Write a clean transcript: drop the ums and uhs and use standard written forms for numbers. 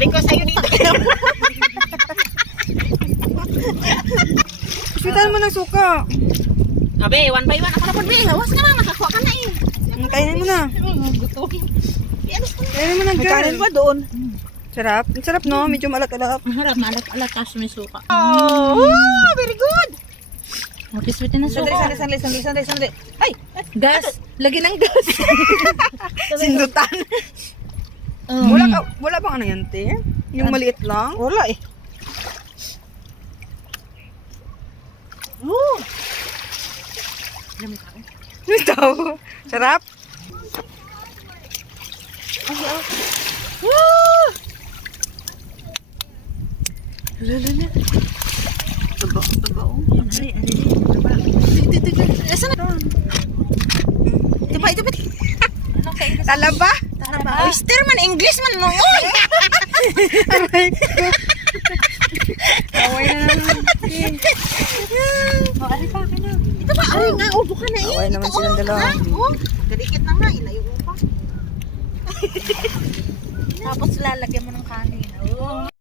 Sabi ko sa'yo dito. Sweetan mo ng suka. Abe, one by one. Ako na po, be. Hawas ka na. Nakakuha ka na eh. Kainin mo na. Gutom. Kainin mo na, girl. Kanin ba doon? Sarap. Ang sarap, no? Medyo malat-alap. Harap, malat-alat. Tapos may suka. Oh, very good. Okay, sweet na suka. Sandali. Ay! Gas. Lagi ng gas. Sindutan. Wala bang ano yan, te? Yung maliit lang? Wala eh. Oh! Ito. Sarap. Woo! Lala. Taba. Saan na? Diba? Talaba? Oyster man, English man. No? Oy! Aray ko. Away na naman. Ito ba? Ay nga, upo ka na eh. Away naman silang dalawa. Oh, galikit na nga. Ilayo mo pa. Tapos lalagyan mo ng kanin. Oh.